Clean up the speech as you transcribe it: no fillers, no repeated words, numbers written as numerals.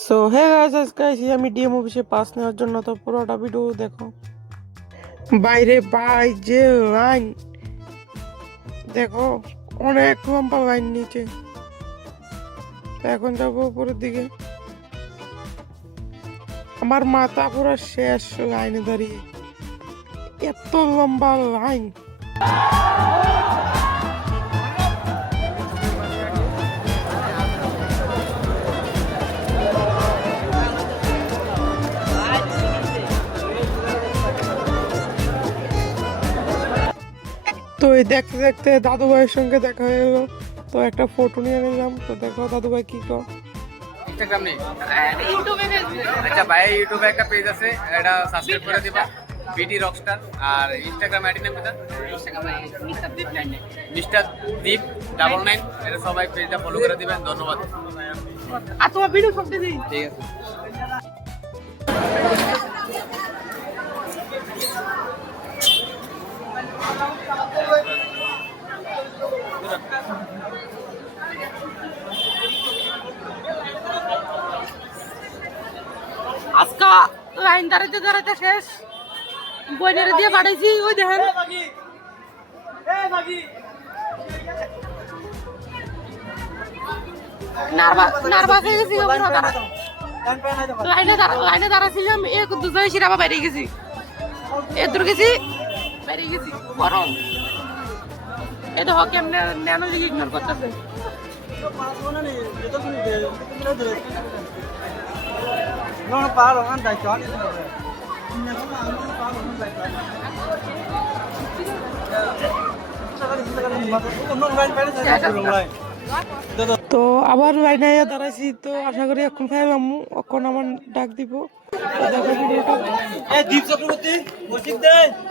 So hey guys, আজকে আইছি আমি ডিএম অফিসে পাস নেওয়ার জন্য। তো পুরোটা ভিডিও দেখো। বাইরে বাই যে লাইন দেখো, অনেক লম্বা লাইন নিচে। তো এখন যাবো উপরের দিকে। আমার মাথা পুরো শেষ লাইনে দাঁড়িয়ে, এত লম্বা লাইন। তো এই দেখতে দেখতে দাদু ভাইয়ের সঙ্গে দেখা হয়ে গেলো। তো একটা ফটো নিয়ে নিলাম। তো দেখো দাদু ভাই কি কর। ইনস্টাগ্রাম নেই, আচ্ছা ভাই ইউটিউবে একটা পেজ আছে, এটা সাবস্ক্রাইব করে দিবা, বিটি রকস্টার। আর ইনস্টাগ্রাম আইডি নাম কোথা? মিস্টার দীপ 99। এটা সবাই পেজটা ফলো করে দিবেন, ধন্যবাদ। আর তোমার ভিডিও সব দিই। ঠিক আছে। আজকা লাইন দাঁড়াইতে দাঁড়াইতে শেষ। বইনের দিয়ে পাঠাইছি, ওই দেখেন। নার্ভাস হয়ে গেছি। লাইনে দাঁড়াছিলাম, এক দুজনে সিরাবা বাইরে গেছি, এদুর গেছি, বাইরে গেছি। গরম এই দেখো কেমনে ন্যানো ইগনোর করতেছে। তো আবার লাইনে দাঁড়াইছি। তো আশা করি এখন খাইলাম, এখন আমার ডাক দিব। তো দেখো ভিডিওটা।